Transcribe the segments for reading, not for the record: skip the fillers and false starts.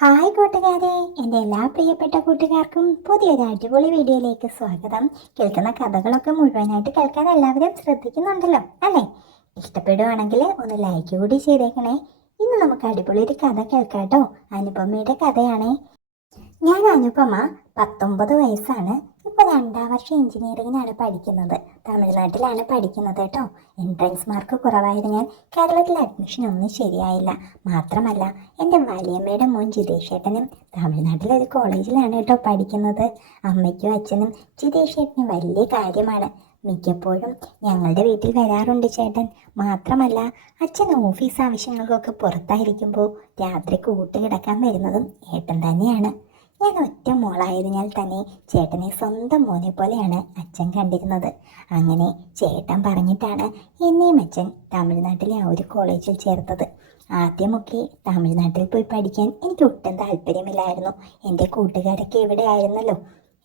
Hi കൂട്ടുകാരെ, എൻ്റെ എല്ലാ പ്രിയപ്പെട്ട കൂട്ടുകാർക്കും പുതിയൊരു അടിപൊളി വീഡിയോയിലേക്ക് സ്വാഗതം. കേൾക്കുന്ന കഥകളൊക്കെ മുഴുവനായിട്ട് കേൾക്കാൻ എല്ലാവരും ശ്രദ്ധിക്കുന്നുണ്ടല്ലോ അല്ലേ? ഇഷ്ടപ്പെടുവാണെങ്കിൽ ഒന്ന് ലൈക്ക് കൂടി ചെയ്തേക്കണേ. ഇന്ന് നമുക്ക് അടിപൊളി ഒരു കഥ കേൾക്കാട്ടോ. അനുപമയുടെ കഥയാണേ. ഞാൻ അനുപമ, 19 വയസ്സാണ്. ഇപ്പോൾ 2ാം വർഷം എഞ്ചിനീയറിങ്ങിനാണ് പഠിക്കുന്നത്. തമിഴ്നാട്ടിലാണ് പഠിക്കുന്നത് കേട്ടോ. എൻട്രൻസ് മാർക്ക് കുറവായതിനാൽ കേരളത്തിൽ അഡ്മിഷൻ ഒന്നും ശരിയായില്ല. മാത്രമല്ല, എൻ്റെ വലിയമ്മയുടെ മോൻ ജിതേഷേട്ടനും തമിഴ്നാട്ടിലൊരു കോളേജിലാണ് കേട്ടോ പഠിക്കുന്നത്. അമ്മയ്ക്കും അച്ഛനും ജിതേഷേട്ടനും വലിയ കാര്യമാണ്. മിക്കപ്പോഴും ഞങ്ങളുടെ വീട്ടിൽ വരാറുണ്ട് ചേട്ടൻ. മാത്രമല്ല, അച്ഛൻ ഓഫീസ് ആവശ്യങ്ങൾക്കൊക്കെ പുറത്തായിരിക്കുമ്പോൾ രാത്രി കൂട്ടുകിടക്കാൻ വരുന്നതും ഏട്ടൻ തന്നെയാണ്. ഞാൻ ഒറ്റ മോളായതിനാൽ തന്നെ ചേട്ടനെ സ്വന്തം മോനെ പോലെയാണ് അച്ഛൻ കണ്ടിരുന്നത്. അങ്ങനെ ചേട്ടൻ പറഞ്ഞിട്ടാണ് എന്നെയും അച്ഛൻ തമിഴ്നാട്ടിലെ ആ ഒരു കോളേജിൽ ചേർത്തത്. ആദ്യമൊക്കെ തമിഴ്നാട്ടിൽ പോയി പഠിക്കാൻ എനിക്ക് ഒട്ടും താല്പര്യമില്ലായിരുന്നു. എൻ്റെ കൂട്ടുകാരൊക്കെ ഇവിടെ ആയിരുന്നല്ലോ.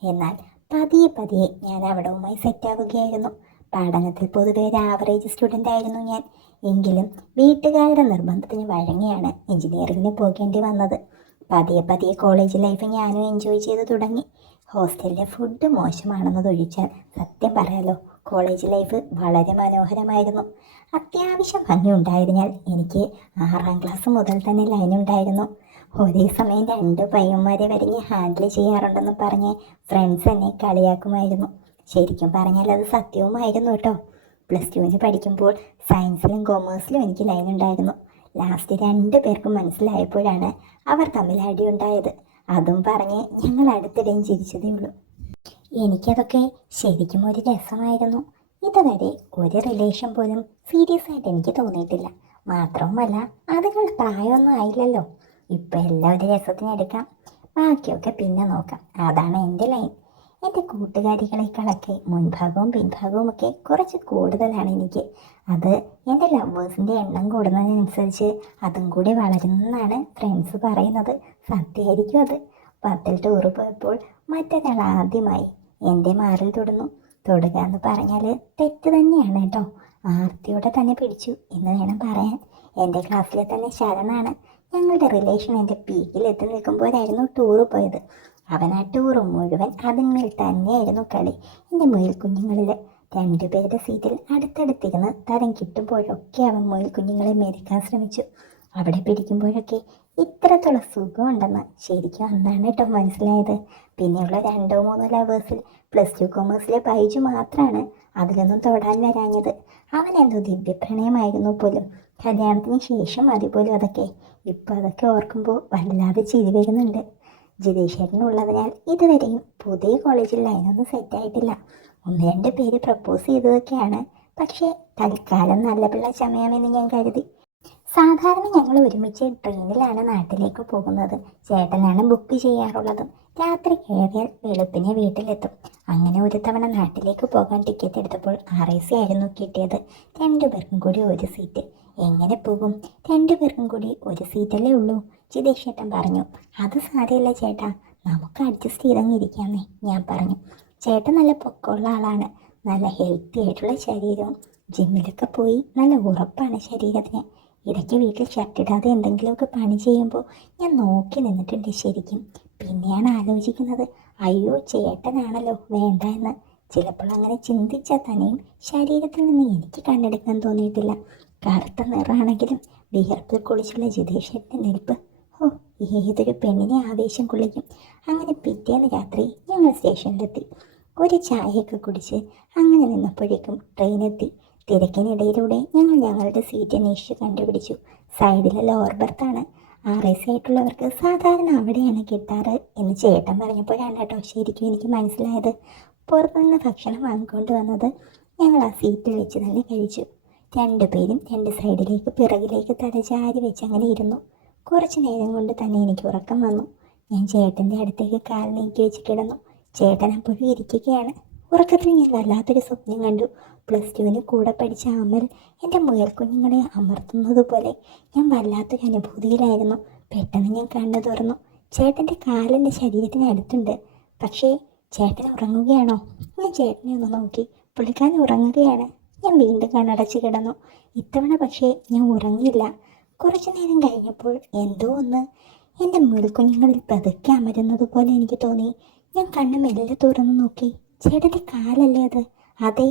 എന്നാൽ പതിയെ പതിയെ ഞാൻ അവിടവുമായി സെറ്റാവുകയായിരുന്നു. പഠനത്തിൽ പൊതുവെ ഒരു ആവറേജ് സ്റ്റുഡൻ്റ് ആയിരുന്നു ഞാൻ. എങ്കിലും വീട്ടുകാരുടെ നിർബന്ധത്തിന് വഴങ്ങിയാണ് എഞ്ചിനീയറിങ്ങിന് പോകേണ്ടി വന്നത്. പതിയെ പതിയെ കോളേജ് ലൈഫ് ഞാനും എൻജോയ് ചെയ്ത് തുടങ്ങി. ഹോസ്റ്റലിലെ ഫുഡ് മോശമാണെന്നതൊഴിച്ചാൽ സത്യം പറയാലോ, കോളേജ് ലൈഫ് വളരെ മനോഹരമായിരുന്നു. അത്യാവശ്യം ഭംഗിയുണ്ടായതിനാൽ എനിക്ക് 6ാം ക്ലാസ് മുതൽ തന്നെ ലൈനുണ്ടായിരുന്നു. ഒരേ സമയം 2 പയ്യന്മാരെ വരെ ഞാൻ ഹാൻഡിൽ ചെയ്യാറുണ്ടെന്ന് പറഞ്ഞ് ഫ്രണ്ട്സ് എന്നെ കളിയാക്കുമായിരുന്നു. ശരിക്കും പറഞ്ഞാൽ അത് സത്യവുമായിരുന്നു കേട്ടോ. +2 പഠിക്കുമ്പോൾ സയൻസിലും കൊമേഴ്സിലും എനിക്ക് ലൈനുണ്ടായിരുന്നു. ലാസ്റ്റ് 2 പേർക്കും മനസ്സിലായപ്പോഴാണ് അവർ തമ്മിൽ അടിയുണ്ടായത്. അതും പറഞ്ഞ് ഞങ്ങൾ അടുത്തിടെയും ചിരിച്ചതേ ഉള്ളൂ. എനിക്കതൊക്കെ ശരിക്കും ഒരു രസമായിരുന്നു. ഇതുവരെ ഒരു റിലേഷൻ പോലും സീരിയസ് ആയിട്ട് എനിക്ക് തോന്നിയിട്ടില്ല. മാത്രവുമല്ല, അതുങ്ങൾ പ്രായമൊന്നും ആയില്ലല്ലോ. ഇപ്പം എല്ലാം ഒരു രസത്തിനെടുക്കാം, ബാക്കിയൊക്കെ പിന്നെ നോക്കാം. അതാണ് എൻ്റെ ലൈൻ. എൻ്റെ കൂട്ടുകാരികളെക്കാളൊക്കെ മുൻഭാഗവും പിൻഭാഗവും ഒക്കെ കുറച്ച് കൂടുതലാണ് എനിക്ക്. അത് എൻ്റെ ലവേഴ്സിൻ്റെ എണ്ണം കൂടുന്നതിനനുസരിച്ച് അതും കൂടി വളരുന്നെന്നാണ് ഫ്രണ്ട്സ് പറയുന്നത്. സത്യമായിരിക്കും അത്. 10ൽ ടൂറ് പോയപ്പോൾ മറ്റൊരാൾ ആദ്യമായി എൻ്റെ മാറിൽ തൊടുക എന്ന് പറഞ്ഞാൽ തെറ്റ് തന്നെയാണ് കേട്ടോ. ആർത്തിയോടെ തന്നെ പിടിച്ചു എന്ന് വേണം പറയാൻ. എൻ്റെ ക്ലാസ്സിലെ തന്നെ ശരണാണ്. ഞങ്ങളുടെ റിലേഷൻ എൻ്റെ പീക്കിൽ എത്തി നിൽക്കുമ്പോഴായിരുന്നു ടൂറ് പോയത്. അവൻ ആ ടൂറ് മുഴുവൻ അതിന്മേൽ തന്നെയായിരുന്നു കളി. എൻ്റെ മുയൽ കുഞ്ഞുങ്ങളിൽ 2 പേരുടെ സീറ്റിൽ അടുത്തടുത്തിരുന്ന് തരം കിട്ടുമ്പോഴൊക്കെ അവൻ മുയൽ കുഞ്ഞുങ്ങളെ മെരുക്കാൻ ശ്രമിച്ചു. അവിടെ പിടിക്കുമ്പോഴൊക്കെ ഇത്രത്തോളം സുഖമുണ്ടെന്ന് ശരിക്കും അന്നാണ് കേട്ടോ മനസ്സിലായത്. പിന്നെയുള്ള 2-3 ലവേഴ്സിൽ +2 കൊമേഴ്സിലെ ബൈജു മാത്രമാണ് അതിലൊന്നും തൊടാൻ വരാഞ്ഞത്. അവൻ എന്തോ ദിവ്യപ്രണയമായിരുന്നു പോലും. കല്യാണത്തിന് ശേഷം അതുപോലും അതൊക്കെ. ഇപ്പം അതൊക്കെ ഓർക്കുമ്പോൾ വല്ലാതെ ചിരി വരുന്നുണ്ട്. ജിതേഷേട്ടനുള്ളതിനാൽ ഇതുവരെയും പുതിയ കോളേജിൽ ലൈനൊന്നും സെറ്റായിട്ടില്ല. 1-2 പേര് പ്രപ്പോസ് ചെയ്തതൊക്കെയാണ്. പക്ഷേ തൽക്കാലം നല്ല പിള്ള ചമയാമെന്ന് ഞാൻ കരുതി. സാധാരണ ഞങ്ങൾ ഒരുമിച്ച് ട്രെയിനിലാണ് നാട്ടിലേക്ക് പോകുന്നത്. ചേട്ടനാണ് ബുക്ക് ചെയ്യാറുള്ളത്. രാത്രി കയറിയാൽ വെളുപ്പിനെ വീട്ടിലെത്തും. അങ്ങനെ ഒരു തവണ നാട്ടിലേക്ക് പോകാൻ ടിക്കറ്റ് എടുത്തപ്പോൾ RAC ആയിരുന്നു കിട്ടിയത്. 2 പേർക്കും കൂടി ഒരു സീറ്റ്. എങ്ങനെ പോകും? 2 പേർക്കും കൂടി ഒരു സീറ്റല്ലേ ഉള്ളൂ. ജിതേഷേട്ടൻ പറഞ്ഞു, അത് സാരമില്ല ചേട്ടാ, നമുക്ക് അഡ്ജസ്റ്റ് ചെയ്തങ്ങിരിക്കാമെന്നേ ഞാൻ പറഞ്ഞു. ചേട്ടൻ നല്ല പൊക്കമുള്ള ആളാണ്. നല്ല ഹെൽത്തി ആയിട്ടുള്ള ശരീരവും. ജിമ്മിലൊക്കെ പോയി നല്ല ഉറപ്പാണ് ശരീരത്തിന്. ഇടയ്ക്ക് വീട്ടിൽ ഷർട്ടിടാതെ എന്തെങ്കിലുമൊക്കെ പണി ചെയ്യുമ്പോൾ ഞാൻ നോക്കി നിന്നിട്ടുണ്ട് ശരിക്കും. പിന്നെയാണ് ആലോചിക്കുന്നത്, അയ്യോ ചേട്ടനാണല്ലോ വേണ്ട എന്ന്. ചിലപ്പോൾ അങ്ങനെ ചിന്തിച്ചാൽ തന്നെയും ശരീരത്തിൽ നിന്ന് എനിക്ക് കണ്ടെടുക്കാൻ തോന്നിയിട്ടില്ല. കറുത്ത നിറാണെങ്കിലും വിയർപ്പിൽ കുളിച്ചുള്ള ജിതേഷേട്ടൻ്റെ നിൽപ്പ്, ഓ, ഏതൊരു പെണ്ണിനെ ആവേശം കൊള്ളിക്കും. അങ്ങനെ പിറ്റേന്ന് രാത്രി ഞങ്ങൾ സ്റ്റേഷനിലെത്തി. ഒരു ചായയൊക്കെ കുടിച്ച് അങ്ങനെ നിന്നപ്പോഴേക്കും ട്രെയിനെത്തി. തിരക്കിനിടയിലൂടെ ഞങ്ങൾ ഞങ്ങളുടെ സീറ്റ് അന്വേഷിച്ച് കണ്ടുപിടിച്ചു. സൈഡിലെ ലോവർ ബർത്താണ്. RAC ആയിട്ടുള്ളവർക്ക് സാധാരണ അവിടെയാണ് കിട്ടാറ് എന്ന് ചേട്ടൻ പറഞ്ഞപ്പോഴാണ് കേട്ടോ ശരിക്കും എനിക്ക് മനസ്സിലായത്. പുറത്തുനിന്ന് ഭക്ഷണം വാങ്ങിക്കൊണ്ട് വന്നത് ഞങ്ങൾ ആ സീറ്റിൽ വെച്ച് തന്നെ കഴിച്ചു. 2 പേരും 2 സൈഡിലേക്ക് പിറകിലേക്ക് തലചാരി വെച്ച് അങ്ങനെ ഇരുന്നു. കുറച്ച് നേരം കൊണ്ട് തന്നെ എനിക്ക് ഉറക്കം വന്നു. ഞാൻ ചേട്ടൻ്റെ അടുത്തേക്ക് കാൽ നീക്കി വെച്ച് കിടന്നു. ചേട്ടൻ അപ്പോഴും ഇരിക്കുകയാണ്. ഉറക്കത്തിൽ ഞാൻ വല്ലാത്തൊരു സ്വപ്നം കണ്ടു. +2 കൂടെ പഠിച്ച അമൽ എൻ്റെ മുയൽ കുഞ്ഞുങ്ങളെ അമർത്തുന്നത് പോലെ ഞാൻ വല്ലാത്തൊരു അനുഭൂതിയിലായിരുന്നു. പെട്ടെന്ന് ഞാൻ കണ്ണു തുറന്നു. ചേട്ടൻ്റെ കാലെൻ്റെ ശരീരത്തിന് അടുത്തുണ്ട്. പക്ഷേ ചേട്ടൻ ഉറങ്ങുകയാണോ? ഞാൻ ചേട്ടനെ ഒന്ന് നോക്കി. പുള്ളിക്കാരൻ ഉറങ്ങുകയാണ്. ഞാൻ വീണ്ടും കണ്ണടച്ച് കിടന്നു. ഇത്തവണ പക്ഷേ ഞാൻ ഉറങ്ങിയില്ല. കുറച്ചു നേരം കഴിഞ്ഞപ്പോൾ എന്തോ ഒന്ന് എൻ്റെ മുയൽക്കുഞ്ഞുങ്ങളിൽ പതുക്കെ അമരുന്നത് പോലെ എനിക്ക് തോന്നി. ഞാൻ കണ്ണ് മെല്ലെ തുറന്നു നോക്കി. ചേട്ടൻ്റെ കാലല്ലേ അത്? അതെ,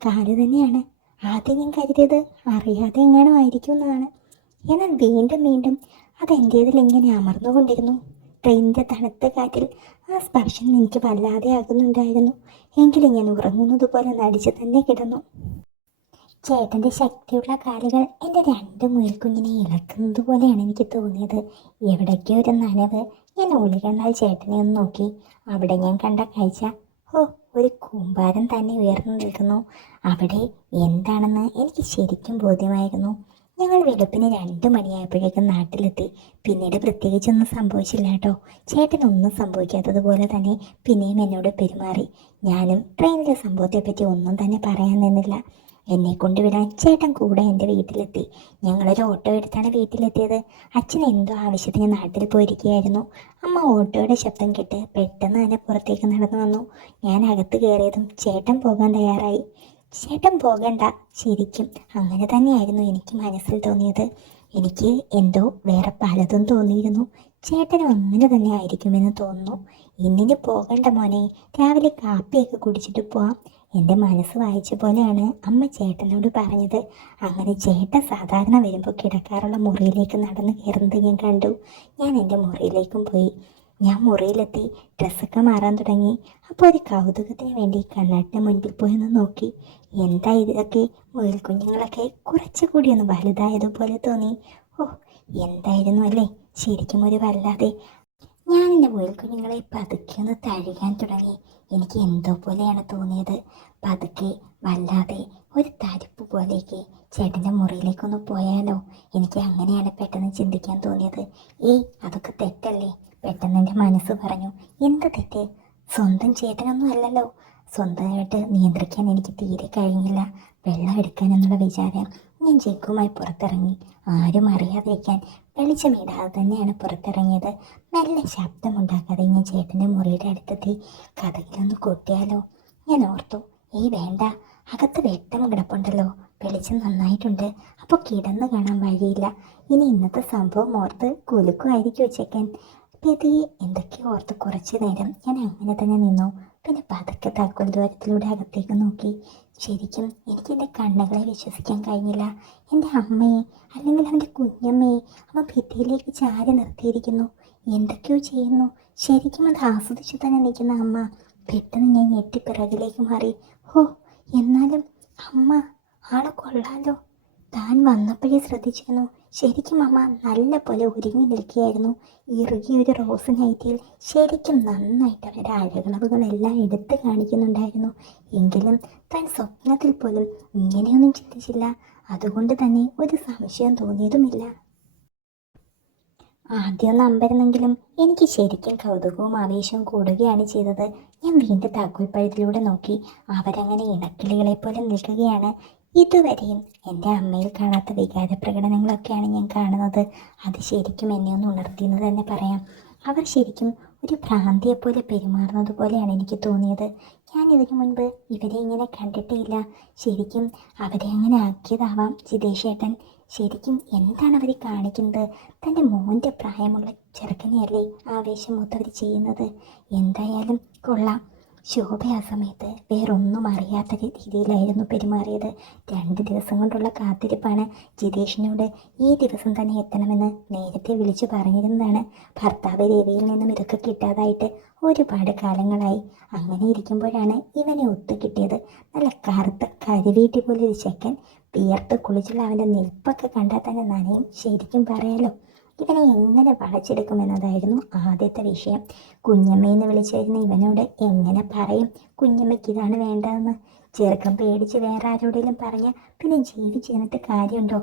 കാല് തന്നെയാണ്. ആദ്യം ഞാൻ കരുതിയത് അറിയാതെ എങ്ങാനും ആയിരിക്കും എന്നാണ്. എന്നാൽ വീണ്ടും വീണ്ടും അതെൻ്റേതിൽ ഇങ്ങനെ അമർന്നുകൊണ്ടിരുന്നു. ട്രെയിനിൻ്റെ തണുത്ത കാറ്റിൽ ആ സ്പർശം എനിക്ക് വല്ലാതെ ആകുന്നുണ്ടായിരുന്നു. എങ്കിലും ഞാൻ ഉറങ്ങുന്നത് പോലെ നടിച്ച് തന്നെ കിടന്നു. ചേട്ടൻ്റെ ശക്തിയുള്ള കാലുകൾ എൻ്റെ രണ്ട് മുയൽക്കുഞ്ഞിനെ ഇളക്കുന്നത് പോലെയാണ് എനിക്ക് തോന്നിയത്. എവിടേക്കോ ഒരു നനവ്. ഞാൻ ഒളി കണ്ടാൽ ചേട്ടനെ ഒന്ന് നോക്കി. അവിടെ ഞാൻ കണ്ട കാഴ്ച, ഓ, ഒരു കൂമ്പാരം തന്നെ ഉയർന്നു നിൽക്കുന്നു. അവിടെ എന്താണെന്ന് എനിക്ക് ശരിക്കും ബോധ്യമായിരുന്നു. ഞങ്ങൾ വെളുപ്പിന് 2 മണിയായപ്പോഴേക്കും നാട്ടിലെത്തി. പിന്നീട് പ്രത്യേകിച്ചൊന്നും സംഭവിച്ചില്ല കേട്ടോ. ചേട്ടനൊന്നും സംഭവിക്കാത്തതുപോലെ തന്നെ പിന്നെയും എന്നോട് പെരുമാറി. ഞാനും ട്രെയിനിലെ സംഭവത്തെപ്പറ്റി ഒന്നും തന്നെ പറയാൻ നിന്നില്ല. എന്നെ കൊണ്ടുവിടാൻ ചേട്ടൻ കൂടെ എൻ്റെ വീട്ടിലെത്തി. ഞങ്ങളൊരു ഓട്ടോ എടുത്താണ് വീട്ടിലെത്തിയത്. അച്ഛൻ എന്തോ ആവശ്യത്തിന് നാട്ടിൽ പോയിരിക്കുകയായിരുന്നു. അമ്മ ഓട്ടോയുടെ ശബ്ദം കേട്ട് പെട്ടെന്ന് തന്നെ പുറത്തേക്ക് നടന്നു വന്നു. ഞാൻ അകത്ത് കയറിയതും ചേട്ടൻ പോകാൻ തയ്യാറായി. ചേട്ടൻ പോകണ്ട. ശരിക്കും അങ്ങനെ തന്നെയായിരുന്നു എനിക്ക് മനസ്സിൽ തോന്നിയത്. എനിക്ക് എന്തോ വേറെ പലതും തോന്നിയിരുന്നു. ചേട്ടനും അങ്ങനെ തന്നെ ആയിരിക്കുമെന്ന് തോന്നുന്നു. ഇന്നിനി പോകണ്ട മോനെ, രാവിലെ കാപ്പിയൊക്കെ കുടിച്ചിട്ട് പോവാം. എൻ്റെ മനസ്സ് വായിച്ച പോലെയാണ് അമ്മ ചേട്ടനോട് പറഞ്ഞത്. അങ്ങനെ ചേട്ടൻ സാധാരണ വരുമ്പോൾ കിടക്കാറുള്ള മുറിയിലേക്ക് നടന്നു കയറുന്നത് ഞാൻ കണ്ടു. ഞാൻ എൻ്റെ മുറിയിലേക്കും പോയി. ഞാൻ മുറിയിലെത്തി ഡ്രസ്സൊക്കെ മാറാൻ തുടങ്ങി. അപ്പോൾ ഒരു കൗതുകത്തിന് വേണ്ടി കണ്ണാടിൻ്റെ മുൻപിൽ പോയി ഒന്ന് നോക്കി. എന്താ ഇതൊക്കെ? മുയൽക്കുഞ്ഞുങ്ങളൊക്കെ കുറച്ചുകൂടി ഒന്ന് വലുതായതുപോലെ തോന്നി. ഓ, എന്തായിരുന്നു അല്ലേ? ശരിക്കും ഒരു വല്ലാതെ. ഞാൻ എൻ്റെ മുയൽക്കുഞ്ഞുങ്ങളെ പതുക്കെ ഒന്ന് തഴുകാൻ തുടങ്ങി. എനിക്ക് എന്തോ പോലെയാണ് തോന്നിയത്. പതുക്കെ വല്ലാതെ ഒരു തരിപ്പ് പോലെയൊക്കെ. ചേട്ടൻ്റെ മുറിയിലേക്കൊന്ന് പോയാലോ? എനിക്ക് അങ്ങനെയാണ് പെട്ടെന്ന് ചിന്തിക്കാൻ തോന്നിയത്. ഏയ്, അതൊക്കെ തെറ്റല്ലേ? പെട്ടെന്ന് എൻ്റെ മനസ്സ് പറഞ്ഞു, എന്ത് തെറ്റ്? സ്വന്തം ചേട്ടനൊന്നും അല്ലല്ലോ. സ്വന്തമായിട്ട് നിയന്ത്രിക്കാൻ എനിക്ക് തീരെ കഴിഞ്ഞില്ല. വെള്ളം എടുക്കാനെന്നുള്ള വിചാരം ഞാൻ ജഗ്ഗുമായി പുറത്തിറങ്ങി. ആരും അറിയാതിരിക്കാൻ വെളിച്ചമിടാതെ തന്നെയാണ് പുറത്തിറങ്ങിയത്. മെല്ലെ ശബ്ദമുണ്ടാക്കാതെ ഞാൻ ചേട്ടൻ്റെ മുറിയുടെ അടുത്തെത്തി. കഥകിലൊന്ന് കൊട്ടിയാലോ? ഞാൻ ഓർത്തു, ഏയ് വേണ്ട, അകത്ത് വെട്ടം കിടപ്പുണ്ടല്ലോ, വെളിച്ചം നന്നായിട്ടുണ്ട്. അപ്പോൾ കിടന്ന് കാണാൻ വഴിയില്ല. ഇനി ഇന്നത്തെ സംഭവം ഓർത്ത് കുലുക്കുമായിരിക്കും ഉച്ചക്കൻ. പതിയെ എന്തൊക്കെയോ ഓർത്ത് കുറച്ച് നേരം ഞാൻ അങ്ങനെ തന്നെ നിന്നു. പിന്നെ പതുക്കെ താക്കോൽ ദ്വാരത്തിലൂടെ അകത്തേക്ക് നോക്കി. ശരിക്കും എനിക്ക് എൻ്റെ കണ്ണുകളെ വിശ്വസിക്കാൻ കഴിഞ്ഞില്ല. എൻ്റെ അമ്മയെ, അല്ലെങ്കിൽ അവൻ്റെ കുഞ്ഞമ്മയെ അവൻ ഭിത്തിയിലേക്ക് ചാരി നിർത്തിയിരിക്കുന്നു. എന്തൊക്കെയോ ചെയ്യുന്നു. ശരിക്കും അത് ആസ്വദിച്ച് തന്നെ നിൽക്കുന്ന അമ്മ. പെട്ടെന്ന് ഞാൻ ഞെട്ടി പിറകിലേക്ക് മാറി. ഹോ, എന്നാലും അമ്മ ആളെ കൊള്ളാലോ. താൻ വന്നപ്പോഴേ ശ്രദ്ധിച്ചിരുന്നു. ശരിക്കും അമ്മ നല്ല പോലെ ഒരുങ്ങി നിൽക്കുകയായിരുന്നു. ഇറുകിയൊരു റോസ് നൈറ്റിയിൽ ശരിക്കും നന്നായിട്ട് അവരുടെ അഴകളവുകളെല്ലാം എടുത്ത് കാണിക്കുന്നുണ്ടായിരുന്നു. എങ്കിലും താൻ സ്വപ്നത്തിൽ പോലും ഇങ്ങനെയൊന്നും ചിന്തിച്ചില്ല. അതുകൊണ്ട് തന്നെ ഒരു സംശയം തോന്നിയതുമില്ല. ആദ്യമൊന്നും അമ്പരുന്നെങ്കിലും എനിക്ക് ശരിക്കും കൗതുകവും ആവേശവും കൂടുകയാണ് ചെയ്തത്. ഞാൻ വീണ്ടും താക്കോൽപ്പഴത്തിലൂടെ നോക്കി. അവരങ്ങനെ ഇണക്കിളികളെ പോലെ നിൽക്കുകയാണ്. ഇതുവരെയും എൻ്റെ അമ്മയിൽ കാണാത്ത വികാര പ്രകടനങ്ങളൊക്കെയാണ് ഞാൻ കാണുന്നത്. അത് ശരിക്കും എന്നെ ഒന്ന് ഉണർത്തിയെന്ന് തന്നെ പറയാം. അവർ ശരിക്കും ഒരു ഭ്രാന്തിയെപ്പോലെ പെരുമാറുന്നത് പോലെയാണ് എനിക്ക് തോന്നിയത്. ഞാൻ ഇതിനു മുൻപ് ഇവരെ ഇങ്ങനെ കണ്ടിട്ടേയില്ല. ശരിക്കും അവരെ അങ്ങനെ ആക്കിയതാവാം ജിതേഷ് ഏട്ടൻ. ശരിക്കും എന്താണ് അവർ കാണിക്കുന്നത്? തൻ്റെ മോൻ്റെ പ്രായമുള്ള ചെറുക്കനെയല്ലേ ആവേശം മൂത്തവർ ചെയ്യുന്നത്? എന്തായാലും കൊള്ളാം. ശോഭ ആ സമയത്ത് വേറൊന്നും അറിയാത്ത രീതിയിലായിരുന്നു പെരുമാറിയത്. 2 ദിവസം കൊണ്ടുള്ള കാത്തിരിപ്പാണ്. ജിതേഷിനോട് ഈ ദിവസം തന്നെ എത്തണമെന്ന് നേരത്തെ വിളിച്ചു പറഞ്ഞിരുന്നതാണ്. ഭർത്താവ് രവിയിൽ നിന്നും ഇതൊക്കെ കിട്ടാതായിട്ട് ഒരുപാട് കാലങ്ങളായി. അങ്ങനെ ഇരിക്കുമ്പോഴാണ് ഇവനെ ഒത്തു കിട്ടിയത്. നല്ല കറുത്ത കരിവീട്ടി പോലെ ഒരു ചെക്കൻ. വിയർത്ത് കുളിച്ചുള്ള അവൻ്റെ നിൽപ്പൊക്കെ കണ്ടാൽ തന്നെ നനയും. ശരിക്കും പറയാലോ, ഇവനെ എങ്ങനെ വളച്ചെടുക്കുമെന്നതായിരുന്നു ആദ്യത്തെ വിഷയം. കുഞ്ഞമ്മയെന്ന് വിളിച്ചിരുന്ന ഇവനോട് എങ്ങനെ പറയും കുഞ്ഞമ്മയ്ക്ക് ഇതാണ് വേണ്ടതെന്ന്? ചെറുക്കം പേടിച്ച് വേറെ ആരോടെങ്കിലും പറഞ്ഞ് പിന്നെ ജീവിച്ചിരുന്നിട്ട് കാര്യമുണ്ടോ?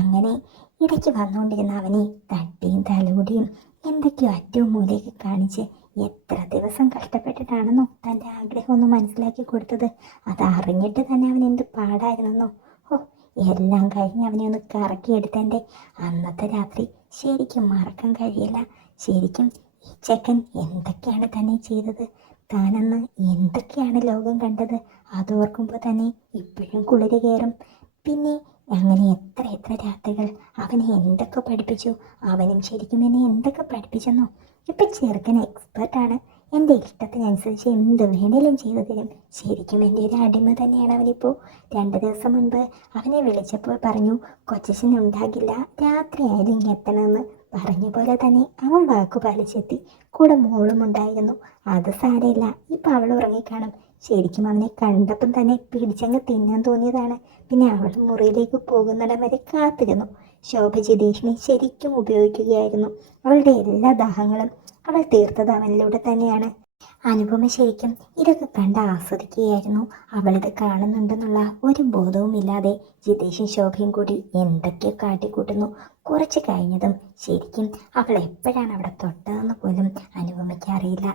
അങ്ങനെ ഇടയ്ക്ക് വന്നുകൊണ്ടിരുന്ന അവനെ തട്ടിയും തലോടിയും എന്തൊക്കെയോ അറ്റവും മൂലയൊക്കെ കാണിച്ച് എത്ര ദിവസം കഷ്ടപ്പെട്ടിട്ടാണെന്നോ തൻ്റെ ആഗ്രഹം ഒന്ന് മനസ്സിലാക്കി കൊടുത്തത്. അത് അറിഞ്ഞിട്ട് തന്നെ അവൻ എന്ത് പാടായിരുന്നെന്നോ. ഓ, എല്ലാം കഴിഞ്ഞ് അവനെ ഒന്ന് കറക്കിയെടുത്തതിൻ്റെ അന്നത്തെ രാത്രി ശരിക്കും മറക്കാൻ കഴിയില്ല. ശരിക്കും ഈ ചെക്കൻ എന്തൊക്കെയാണ് തന്നെ ചെയ്തത്? താനന്ന് എന്തൊക്കെയാണ് ലോകം കണ്ടത്? അതോർക്കുമ്പോൾ തന്നെ ഇപ്പോഴും കുളിര് കയറും. പിന്നെ അങ്ങനെ എത്ര എത്ര രാത്രികൾ അവനെ എന്തൊക്കെ പഠിപ്പിച്ചു. അവനും ശരിക്കും എന്നെ എന്തൊക്കെ പഠിപ്പിച്ചെന്നോ. ഇപ്പം ചെറുക്കൻ എക്സ്പേർട്ടാണ്. എൻ്റെ ഇഷ്ടത്തിനനുസരിച്ച് എന്ത് വേണേലും ചെയ്തു തരും. ശരിക്കും എൻ്റെ ഒരു അടിമ തന്നെയാണ് അവനിപ്പോൾ. 2 ദിവസം മുൻപ് അവനെ വിളിച്ചപ്പോൾ പറഞ്ഞു കൊച്ചച്ഛൻ ഉണ്ടാകില്ല, രാത്രി ആയാലും ഇങ്ങ് എത്തണമെന്ന്. പറഞ്ഞ പോലെ തന്നെ അവൻ വാക്കു പാലിച്ചെത്തി. കൂടെ മോളും ഉണ്ടായിരുന്നു. അത് സാരമില്ല, ഇപ്പം അവൾ ഉറങ്ങിക്കാണും. ശരിക്കും അവനെ കണ്ടപ്പം തന്നെ പിടിച്ചങ്ങ് തിന്നാൻ തോന്നിയതാണ്. പിന്നെ അവൾ മുറിയിലേക്ക് പോകുന്നിടം വരെ കാത്തിരുന്നു. ശോഭ ജിതേഷിനെ ശരിക്കും ഉപയോഗിക്കുകയായിരുന്നു. അവളുടെ എല്ലാ ദാഹങ്ങളും അവൾ തീർത്തത് അവനിലൂടെ തന്നെയാണ്. അനുപമ ശരിക്കും ഇതൊക്കെ കണ്ട് ആസ്വദിക്കുകയായിരുന്നു. അവളിത് കാണുന്നുണ്ടെന്നുള്ള ഒരു ബോധവുമില്ലാതെ ജിതേഷും ശോഭയും കൂടി എന്തൊക്കെയോ കാട്ടിക്കൂട്ടുന്നു. കുറച്ച് കഴിഞ്ഞതും ശരിക്കും അവൾ എപ്പോഴാണ് അവിടെ തൊട്ടതെന്ന് പോലും അനുപമയ്ക്ക് അറിയില്ല.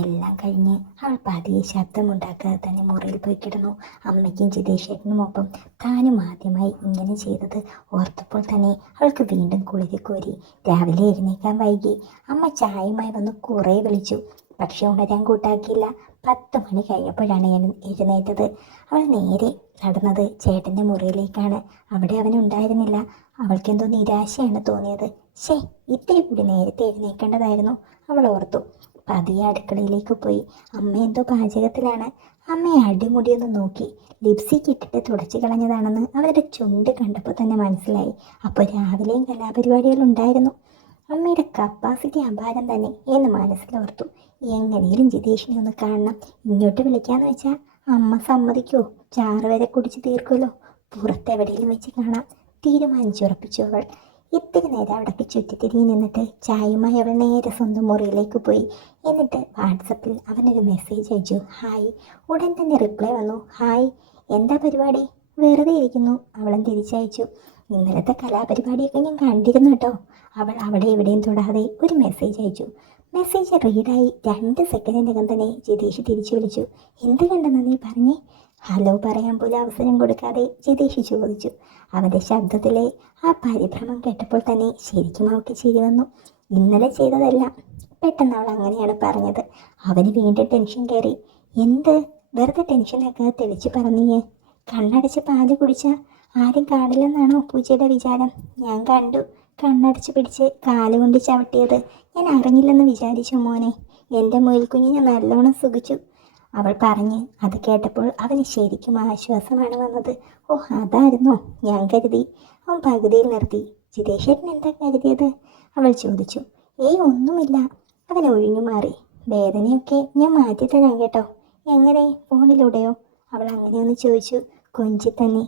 എല്ലാം കഴിഞ്ഞ് അവൾ പതിയെ ശബ്ദമുണ്ടാക്കാതെ തന്നെ മുറിയിൽ പോയി കിടന്നു. അമ്മയ്ക്കും ജിതേഷേട്ടനുമൊപ്പം താനും ആദ്യമായി ഇങ്ങനെ ചെയ്തത് ഓർത്തപ്പോൾ തന്നെ അവൾക്ക് വീണ്ടും കുളിരി കോരി. രാവിലെ എഴുന്നേക്കാൻ വൈകി. അമ്മ ചായയുമായി വന്ന് കുറേ വിളിച്ചു, പക്ഷെ ഉണരാൻ കൂട്ടാക്കിയില്ല. 10 മണി കഴിഞ്ഞപ്പോഴാണ് ഞാൻ എഴുന്നേറ്റത്. അവൾ നേരെ നടന്നത് ചേട്ടൻ്റെ മുറിയിലേക്കാണ്. അവിടെ അവനുണ്ടായിരുന്നില്ല. അവൾക്കെന്തോ നിരാശയാണ് തോന്നിയത്. ഇത്തിരി കൂടി നേരത്തെ എഴുന്നേൽക്കേണ്ടതായിരുന്നു അവൾ ഓർത്തു. പതിയെ അടുക്കളയിലേക്ക് പോയി. അമ്മ എന്തോ പാചകത്തിലാണ്. അമ്മയെ അടിമുടിയൊന്ന് നോക്കി. ലിപ്സ്റ്റിക് ഇട്ടിട്ട് തുടച്ചു കളഞ്ഞതാണെന്ന് അവരുടെ ചുണ്ട് കണ്ടപ്പോൾ തന്നെ മനസ്സിലായി. അപ്പോൾ രാവിലെയും കലാപരിപാടികൾ ഉണ്ടായിരുന്നു. അമ്മയുടെ കപ്പാസിറ്റി അപാരം തന്നെ എന്ന് മനസ്സിലോർത്തു. എങ്ങനെയും ജിതേഷിനെ ഒന്ന് കാണണം. ഇങ്ങോട്ട് വിളിക്കാന്ന് വെച്ചാൽ അമ്മ സമ്മതിക്കുമോ? ചാറ് വരെ കുടിച്ച് തീർക്കുമല്ലോ. പുറത്തെവിടെയും വെച്ച് കാണാം തീരുമാനിച്ചുറപ്പിച്ചു അവൾ. ഇത്തിരി നേരം അവിടേക്ക് ചുറ്റിത്തിരിഞ്ഞ് നിന്നിട്ട് ചായയുമായി അവൾ നേരെ സ്വന്തം മുറിയിലേക്ക് പോയി. എന്നിട്ട് വാട്സപ്പിൽ അവനൊരു മെസ്സേജ് അയച്ചു, ഹായ്. ഉടൻ തന്നെ റിപ്ലൈ വന്നു, ഹായ്, എന്താ പരിപാടി? വെറുതെ ഇരിക്കുന്നു. അവളും തിരിച്ചയച്ചു, ഇന്നലത്തെ കലാപരിപാടിയൊക്കെ ഞാൻ കണ്ടിരുന്നു കേട്ടോ. അവൾ അവിടെ എവിടെയും തൊടാതെ ഒരു മെസ്സേജ് അയച്ചു. മെസ്സേജ് റീഡായി 2 സെക്കൻഡിനകം തന്നെ ജിതേഷ് തിരിച്ചു വിളിച്ചു. എന്ത് കണ്ടെന്ന് നീ പറഞ്ഞേ? ഹലോ പറയാൻ പോലും അവസരം കൊടുക്കാതെ ജിതേഷ് ചോദിച്ചു. അവൻ്റെ ശബ്ദത്തിലെ ആ പരിഭ്രമം കേട്ടപ്പോൾ തന്നെ ശരിക്കും അവൾക്ക് ചിരി വന്നു. ഇന്നലെ ചെയ്തതല്ല. പെട്ടെന്ന് അവൾ അങ്ങനെയാണ് പറഞ്ഞത്. അവന് വീണ്ടും ടെൻഷൻ കയറി. എന്ത് വെറുതെ ടെൻഷനൊക്കെ തെളിച്ച് പറഞ്ഞേ? കണ്ണടച്ച് പാല് കുടിച്ചാൽ ആരും കാണില്ലെന്നാണോ പൂച്ചയുടെ വിചാരം? ഞാൻ കണ്ടു. കണ്ണടച്ച് പിടിച്ച് കാലുകൊണ്ട് ചവിട്ടിയത് ഞാൻ അറിഞ്ഞില്ലെന്ന് വിചാരിച്ചു മോനെ. എൻ്റെ മുയൽക്കുഞ്ഞ് ഞാൻ നല്ലോണം സുഖിച്ചു. അവൾ പറഞ്ഞ് അത് കേട്ടപ്പോൾ അവന് ശരിക്കും ആശ്വാസമാണ് വന്നത്. ഓ അതായിരുന്നോ? ഞാൻ കരുതി. അവൻ പകുതിയിൽ നിർത്തി. ജിതേഷേട്ടൻ എന്താ കരുതിയത്? അവൾ ചോദിച്ചു. ഒന്നുമില്ല. അവൻ ഒഴിഞ്ഞു മാറി. വേദനയൊക്കെ ഞാൻ മാറ്റിത്തരാം കേട്ടോ. എങ്ങനെ? ഫോണിലൂടെയോ? അവൾ അങ്ങനെയൊന്ന് ചോദിച്ചു. കൊഞ്ചി തന്നെ.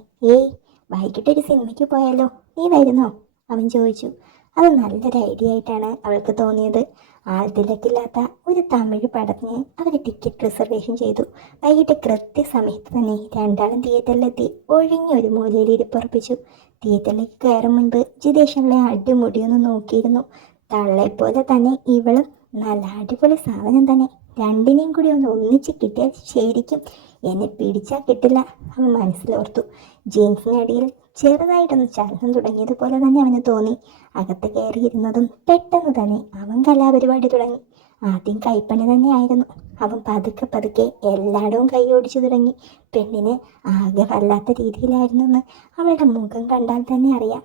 വൈകിട്ടൊരു സിനിമയ്ക്ക് പോയാലോ? നീ വരുന്നോ? അവൻ ചോദിച്ചു. അത് നല്ലൊരു ഐഡിയ ആയിട്ടാണ് അവൾക്ക് തോന്നിയത്. ആൾത്തിരക്കില്ലാത്ത ഒരു തമിഴ് പടത്തിന് അവർ ടിക്കറ്റ് റിസർവേഷൻ ചെയ്തു. വൈകിട്ട് കൃത്യസമയത്ത് തന്നെ രണ്ടാളും തിയേറ്ററിലെത്തി. ഒഴിഞ്ഞൊരു മൂലയിൽ ഇരിപ്പുറപ്പിച്ചു. തിയേറ്ററിലേക്ക് കയറും മുൻപ് ജിതേഷ് അവളെ അടിമുടിയൊന്ന് നോക്കിയിരുന്നു. തള്ളെപ്പോലെ തന്നെ ഇവളും നല്ല അടിപൊളി സാധനം തന്നെ. രണ്ടിനെയും കൂടി ഒന്ന് ഒന്നിച്ച് കിട്ടിയാൽ ശരിക്കും എന്നെ പിടിച്ചാൽ കിട്ടില്ല, അവൻ മനസ്സിലോർത്തു. ജീൻസിനടിയിൽ ചെറുതായിട്ടൊന്ന് ചലനം തുടങ്ങിയതുപോലെ തന്നെ അവന് തോന്നി. അകത്ത് കയറിയിരുന്നതും പെട്ടെന്ന് തന്നെ അവൻ കലാപരിപാടി തുടങ്ങി. ആദ്യം കൈപ്പണി തന്നെയായിരുന്നു. അവൻ പതുക്കെ പതുക്കെ എല്ലായിടവും കൈ ഓടിച്ചു തുടങ്ങി. പെണ്ണിന് ആകെ വല്ലാത്ത രീതിയിലായിരുന്നെന്ന് അവളുടെ മുഖം കണ്ടാൽ തന്നെ അറിയാം.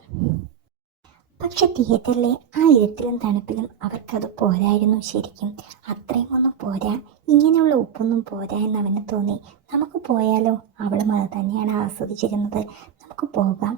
പക്ഷെ തിയേറ്ററിലെ ആ ഇരുട്ടിലും തണുപ്പിലും അവർക്കത് പോരായിരുന്നു. ശരിക്കും അത്രയും ഒന്നും പോരാ. ഇങ്ങനെയുള്ള ഉപ്പൊന്നും പോരാ എന്ന് അവന് തോന്നി. നമുക്ക് പോയാലോ? അവളും അത് തന്നെയാണ് ആസ്വദിച്ചിരുന്നത്. നമുക്ക് പോകാം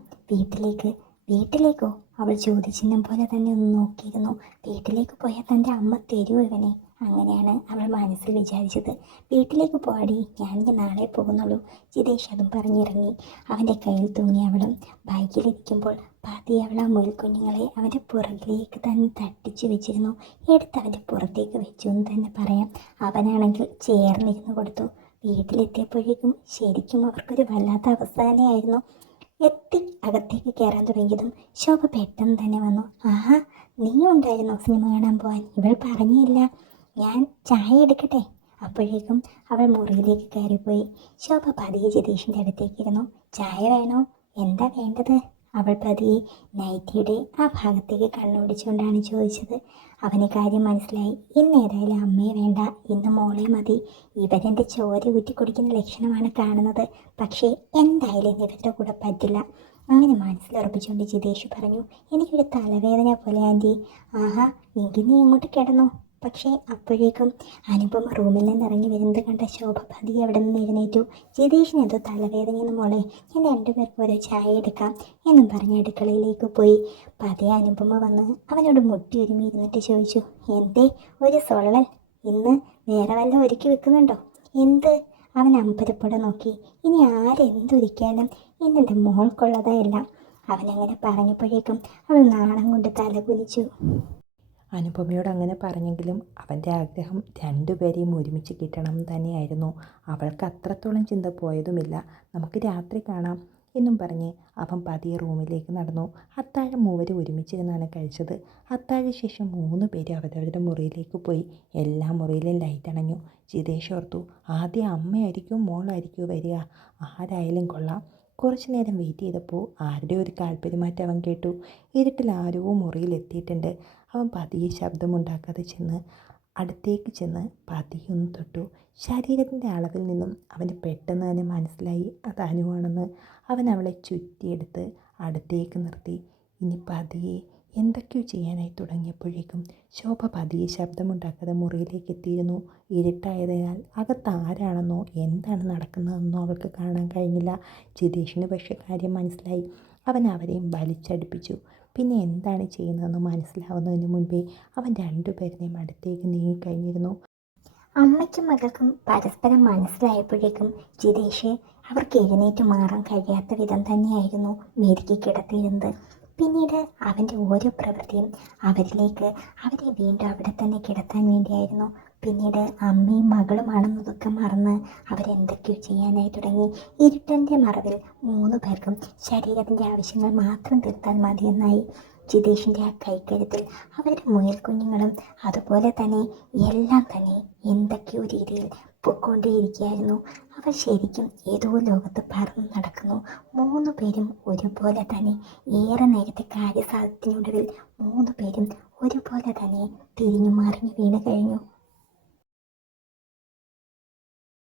വീട്ടിലേക്കോ? അവൾ ചോദിച്ചിരുന്ന പോലെ തന്നെ ഒന്ന് നോക്കിയിരുന്നു. വീട്ടിലേക്ക് പോയാൽ തൻ്റെ അമ്മ തരുമോ ഇവനെ? അങ്ങനെയാണ് അവൾ മനസ്സിൽ വിചാരിച്ചത്. വീട്ടിലേക്ക് പോവാടി, ഞാനിങ്ങനെ നാളെ പോകുന്നുള്ളൂ. ജിതേഷ് അതും പറഞ്ഞിറങ്ങി. അവൻ്റെ കയ്യിൽ തൂങ്ങി അവളും ബൈക്കിലിരിക്കുമ്പോൾ പതിയെ അവൾ ആ മുയൽക്കുഞ്ഞുങ്ങളെ അവൻ്റെ പുറകിലേക്ക് തന്നെ തട്ടിച്ചു വെച്ചിരുന്നു. എടുത്ത് അവൻ്റെ പുറത്തേക്ക് വെച്ചു എന്ന് തന്നെ പറയാം. അവനാണെങ്കിൽ ചേർന്നിരുന്ന് കൊടുത്തു. വീട്ടിലെത്തിയപ്പോഴേക്കും ശരിക്കും അവർക്കൊരു വല്ലാത്ത അവസ്ഥ തന്നെയായിരുന്നു. അകത്തേക്ക് കയറാൻ തുടങ്ങിയതും ശോഭ പെട്ടെന്ന് തന്നെ വന്നു. ആഹാ, നീ ഉണ്ടായിരുന്നോ സിനിമ കാണാൻ പോവാൻ? ഇവൾ പറഞ്ഞില്ല. ഞാൻ ചായ എടുക്കട്ടെ? അപ്പോഴേക്കും അവൾ മുറിയിലേക്ക് കയറിപ്പോയി. ശോഭ പതിയെ ജിതേഷിൻ്റെ അടുത്തേക്കിരുന്നു. ചായ വേണോ? എന്താ വേണ്ടത്? അവൾ പതിയെ നൈറ്റിയുടെ ആ ഭാഗത്തേക്ക് കണ്ണോടിച്ചുകൊണ്ടാണ് ചോദിച്ചത്. അവന് കാര്യം മനസ്സിലായി. ഇന്ന് ഏതായാലും അമ്മയെ വേണ്ട, ഇന്ന് മോളെ മതി. ഇവരെൻ്റെ ചോര ഊറ്റി കുടിക്കുന്ന ലക്ഷണമാണ് കാണുന്നത്. പക്ഷേ എന്തായാലും ഇവരുടെ കൂടെ പറ്റില്ല. അങ്ങനെ മനസ്സിലുറപ്പിച്ചുകൊണ്ട് ജിതേഷ് പറഞ്ഞു, എനിക്കൊരു തലവേദന പോലെ ആൻറ്റി. ആഹാ, എങ്കിൽ നീ അങ്ങോട്ട് കിടന്നോ. പക്ഷേ അപ്പോഴേക്കും അനുപമ റൂമിൽ നിന്ന് ഇറങ്ങി വരുന്നത് കണ്ട ശോഭ പതിയെ അവിടെ നിന്ന് എഴുന്നേറ്റു. ജിതേഷിന് എന്തോ തലവേദനയെന്ന് മോളെ, ഞാൻ രണ്ടുപേർക്കും ഓരോ ചായ എടുക്കാം എന്നും പറഞ്ഞ് അടുക്കളയിലേക്ക് പോയി. പതിയെ അനുപമ വന്ന് അവനോട് മുട്ടി ഒരുമി ഇരുന്നിട്ട് ചോദിച്ചു, എന്തേ ഒരു സൊള്ളൽ, ഇന്ന് വേറെ വല്ല ഒരുക്കി വെക്കുന്നുണ്ടോ? എന്ത്? അവൻ അമ്പരപ്പുഴ നോക്കി. ഇനി ആരെന്തൊരിക്കാനും ഇന്നെൻ്റെ മോൾക്കുള്ളതായെല്ലാം. അവനങ്ങനെ പറഞ്ഞപ്പോഴേക്കും അവൾ നാണം കൊണ്ട് തലകുനിച്ചു. അനുപമയോട് അങ്ങനെ പറഞ്ഞെങ്കിലും അവൻ്റെ ആഗ്രഹം രണ്ടുപേരെയും ഒരുമിച്ച് കിട്ടണം തന്നെയായിരുന്നു. അവൾക്ക് അത്രത്തോളം ചിന്ത പോയതുമില്ല. നമുക്ക് രാത്രി കാണാം എന്നും പറഞ്ഞ് അവൻ പതിയെ റൂമിലേക്ക് നടന്നു. അത്താഴം മൂവരും ഒരുമിച്ചിരുന്നാണ് കഴിച്ചത്. അത്താഴ ശേഷം 3 പേരും അവരവരുടെ മുറിയിലേക്ക് പോയി. എല്ലാ മുറിയിലും ലൈറ്റ് അണഞ്ഞു. ജിതേഷ് ഓർത്തു, ആദ്യം അമ്മയായിരിക്കും മോളായിരിക്കും വരിക, ആരായാലും കൊള്ളാം. കുറച്ചു നേരം വെയിറ്റ് ചെയ്തപ്പോൾ ആരുടെ ഒരു കാൽപ്പെരുമാറ്റം അവൻ കേട്ടു. ഇരുട്ടിൽ ആരോ മുറിയിലെത്തിയിട്ടുണ്ട്. അവൻ പതിയെ ശബ്ദമുണ്ടാക്കാതെ അടുത്തേക്ക് ചെന്ന് പതിയൊന്ന് തൊട്ടു. ശരീരത്തിൻ്റെ അളവിൽ നിന്നും അവന് പെട്ടെന്ന് തന്നെ മനസ്സിലായി അത് അനുവാണെന്ന്. അവൻ അവളെ ചുറ്റിയെടുത്ത് അടുത്തേക്ക് നിർത്തി. ഇനി പതിയെ എന്തൊക്കെയോ ചെയ്യാനായി തുടങ്ങിയപ്പോഴേക്കും ശോഭ പതിയെ ശബ്ദമുണ്ടാക്കാതെ മുറിയിലേക്ക് എത്തിയിരുന്നു. ഇരുട്ടായതിനാൽ അകത്ത് ആരാണെന്നോ എന്താണ് നടക്കുന്നതെന്നോ അവൾക്ക് കാണാൻ കഴിഞ്ഞില്ല. ജിതേഷിന് പക്ഷേ കാര്യം മനസ്സിലായി. അവൻ അവരെയും വലിച്ചടുപ്പിച്ചു. പിന്നെ എന്താണ് ചെയ്യുന്നതെന്ന് മനസ്സിലാവുന്നതിന് മുൻപേ അവൻ രണ്ടുപേരുടെയും അടുത്തേക്ക് നീങ്ങിക്കഴിഞ്ഞിരുന്നു. അമ്മയ്ക്കും മകൾക്കും പരസ്പരം മനസ്സിലായപ്പോഴേക്കും ജിതേഷ് അവർക്ക് എഴുന്നേറ്റ് മാറാൻ കഴിയാത്ത വിധം തന്നെയായിരുന്നു മെരുക്കി കിടത്തിയിരുന്നത്. പിന്നീട് അവൻ്റെ ഓരോ പ്രവൃത്തിയും അവരെ വീണ്ടും അവിടെ തന്നെ കിടത്താൻ വേണ്ടിയായിരുന്നു. പിന്നീട് അമ്മയും മകളുമാണെന്നതൊക്കെ മറന്ന് അവരെന്തൊക്കെയോ ചെയ്യാനായി തുടങ്ങി. ഇരുട്ടൻ്റെ മറവിൽ 3 പേർക്കും ശരീരത്തിൻ്റെ ആവശ്യങ്ങൾ മാത്രം തീർത്താൽ മതിയെന്നായി. ജിതേഷിൻ്റെ ആ കൈക്കരുത്തിൽ അവരുടെ മുയൽക്കുഞ്ഞുങ്ങളും അതുപോലെ തന്നെ എല്ലാം തന്നെ എന്തൊക്കെയോ രീതിയിൽ പൊയ്ക്കൊണ്ടേയിരിക്കുകയായിരുന്നു. അവർ ശരിക്കും ഏതോ ലോകത്ത് പറന്ന് നടക്കുന്നു. 3 പേരും ഒരുപോലെ തന്നെ. ഏറെ നേരത്തെ കാര്യസാധ്യത്തിനൊടുവിൽ 3 പേരും ഒരുപോലെ തന്നെ തിരിഞ്ഞു മറിഞ്ഞു വീണ് കഴിഞ്ഞു.